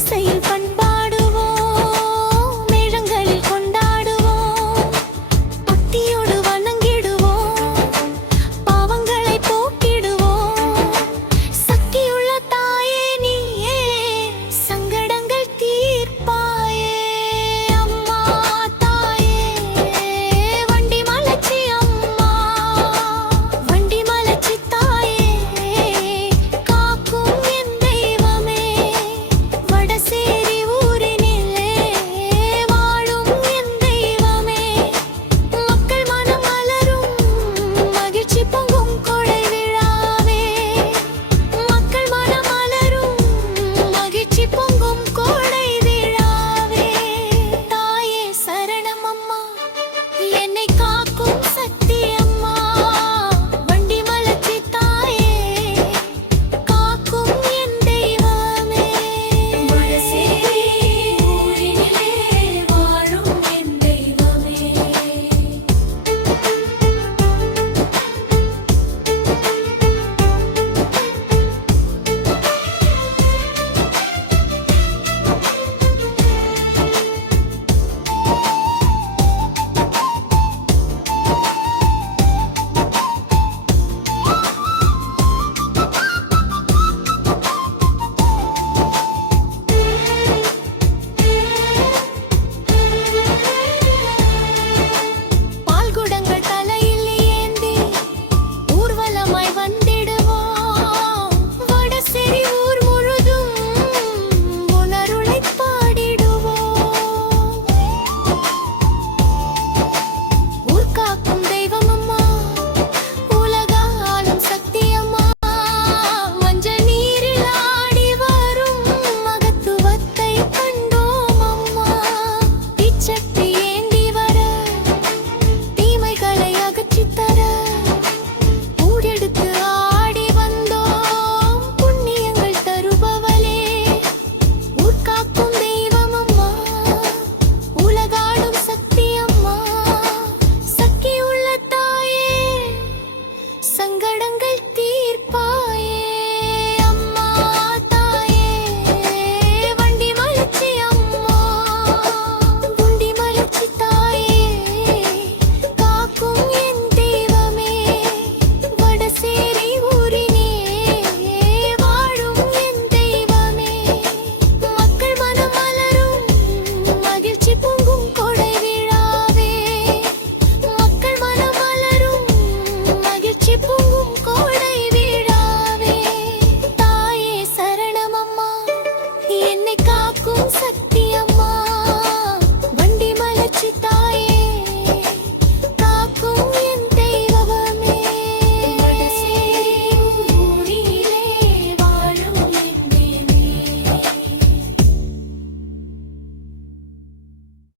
இசையில்